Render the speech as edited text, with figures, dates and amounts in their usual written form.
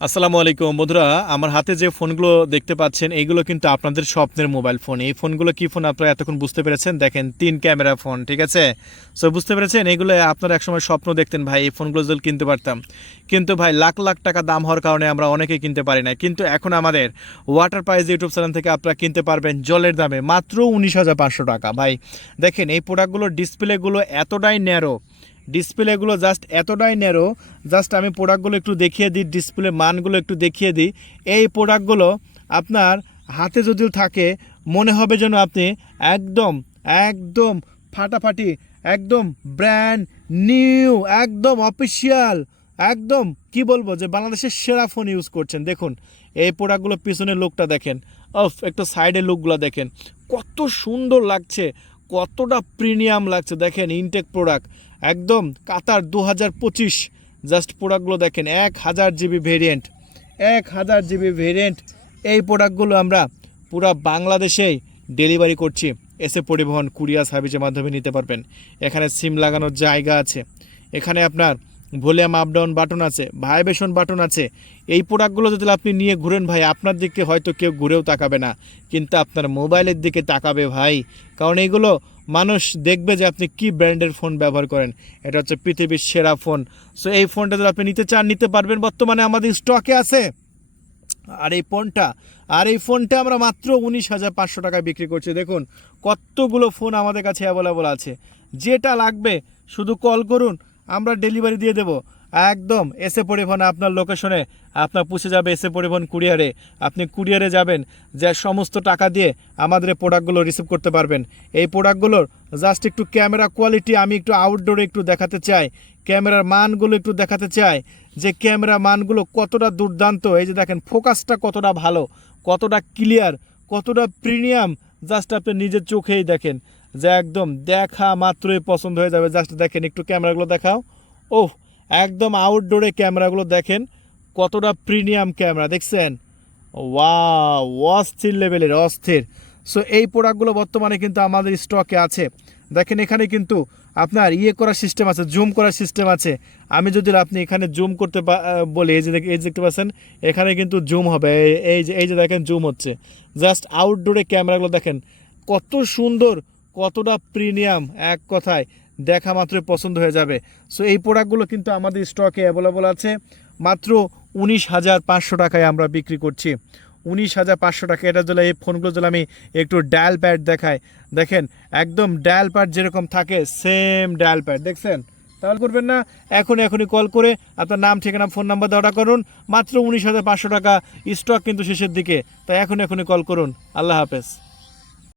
আসসালামু আলাইকুম বন্ধুরা, আমার হাতে যে ফোনগুলো দেখতে পাচ্ছেন এইগুলো কিন্তু আপনাদের স্বপ্নের মোবাইল ফোন। এই ফোনগুলো কি ফোন আপনারা এতক্ষণ বুঝতে পেরেছেন? দেখেন 3 ক্যামেরা ফোন, ঠিক আছে? সো বুঝতে পেরেছেন এইগুলো আপনারা একসময় স্বপ্ন দেখতেন ভাই এই ফোনগুলো যদি কিনতে পারতাম, কিন্তু ভাই লাখ লাখ টাকা দাম হওয়ার কারণে আমরা অনেকেই কিনতে পারি না। কিন্তু এখন আমাদের ওয়াটার প্রাইজ ইউটিউব চ্যানেল থেকে আপনারা কিনতে পারবেন জলের দামে মাত্র 19,500 টাকা। ভাই দেখেন এই প্রোডাক্টগুলোর ডিসপ্লেগুলো এতটাই ন্যারো, ডিসপ্লেগুলো জাস্ট এতটাই ন্যারো। জাস্ট আমি প্রোডাক্টগুলো একটু দেখিয়ে দিই, ডিসপ্লে মানগুলো একটু দেখিয়ে দিই। এই প্রোডাক্টগুলো আপনার হাতে যদি থাকে মনে হবে যেন আপনি একদম একদম ফাটাফাটি, একদম ব্র্যান্ড নিউ, একদম অফিসিয়াল, একদম কি বলবো যে বাংলাদেশের সেরা ফোন ইউজ করছেন। দেখুন এই প্রোডাক্টগুলো পিছনের লুকটা দেখেন, অফ একটু সাইডের লুকগুলো দেখেন, কত সুন্দর লাগছে, কতটা প্রিমিয়াম লাগছে। দেখেন ইনটেক প্রোডাক্ট, একদম কাতার 2025। জাস্ট প্রোডাক্টগুলো দেখেন, 1000 GB ভেরিয়েন্ট, 1000 GB ভেরিয়েন্ট। এই প্রোডাক্টগুলো আমরা পুরা বাংলাদেশেই ডেলিভারি করছি। এসে পরিবহন কুরিয়ার সার্ভিসের মাধ্যমে নিতে পারবেন। এখানে সিম লাগানোর জায়গা আছে, এখানে আপনার ভলিউম আপ ডাউন বাটন আছে, ভাইব্রেশন বাটন আছে। এই প্রোডাক্টগুলো যদি আপনি নিয়ে ঘুরেন ভাই, আপনার দিকে হয়তো কেউ ঘুরেও তাকাবে না, কিন্তু আপনার মোবাইলের দিকে তাকাবে ভাই। কারণ এইগুলো মানুষ দেখবে যে আপনি কি ব্র্যান্ডের ফোন ব্যবহার করেন। এটা হচ্ছে পৃথিবীর সেরা ফোন। সো এই ফোনটা যদি আপনি নিতে চান নিতে পারবেন, বর্তমানে আমাদের স্টকে আছে। আর এই ফোনটা আমরা মাত্র 19,500 টাকায় বিক্রি করছি। দেখুন কতগুলো ফোন আমাদের কাছে অ্যাভেলেবল আছে, যেটা লাগবে শুধু কল করুন, আমরা ডেলিভারি দিয়ে দেব। একদম এসে পরিবহন আপনার লোকেশনে আপনার পৌঁছে যাবে। এসে পরিবহন কুরিয়ারে, আপনি কুরিয়ারে যাবেন, যে সমস্ত টাকা দিয়ে আমাদের এই প্রোডাক্টগুলো রিসিভ করতে পারবেন। এই প্রোডাক্টগুলোর জাস্ট একটু ক্যামেরা কোয়ালিটি আমি একটু আউটডোরে একটু দেখাতে চাই, ক্যামেরার মানগুলো একটু দেখাতে চাই যে ক্যামেরা মানগুলো কতটা দুর্দান্ত। এই যে দেখেন ফোকাসটা কতটা ভালো, কতটা ক্লিয়ার, কতটা প্রিমিয়াম। জাস্ট আপনি নিজের চোখেই দেখেন যে একদম দেখা মাত্রই পছন্দ হয়ে যাবে। জাস্ট দেখেন একটু ক্যামেরাগুলো দেখাও, ওহ একদম আউটডোরে ক্যামেরাগুলো দেখেন কতটা প্রিমিয়াম ক্যামেরা, দেখছেন? ওয়াও, অস্থির লেভেলের, অস্থির। সো এই প্রোডাক্টগুলো বর্তমানে কিন্তু আমাদের স্টকে আছে। দেখেন এখানে কিন্তু আপনার করার সিস্টেম আছে, জুম করার সিস্টেম আছে। আমি যদি আপনি এখানে জুম করতে বলি, এই যে দেখতে পাচ্ছেন এখানে কিন্তু জুম হবে। এই যে দেখেন জুম হচ্ছে। জাস্ট আউটডোরে ক্যামেরাগুলো দেখেন কত সুন্দর, কতটা প্রিমিয়াম, এক কথায় দেখা মাত্রই পছন্দ হয়ে যাবে। সো এই প্রোডাক্টগুলো কিন্তু আমাদের স্টকে অ্যাভেলেবল আছে। মাত্র 19,500 টাকায় আমরা বিক্রি করছি। 19,500 টাকা। এটা যদি এই ফোনগুলো যদি আমি একটু ডায়াল প্যাড দেখাই, দেখেন একদম ডায়াল প্যাড যেরকম থাকে সেম ডায়াল প্যাড, দেখছেন? তাহলে করবেন না, এখনই কল করে আপনার নাম, ঠিকানা, ফোন নাম্বার অর্ডার করুন। মাত্র 19,500 টাকা। স্টক কিন্তু শেষের দিকে, তাই এখনই কল করুন। আল্লাহ হাফেজ।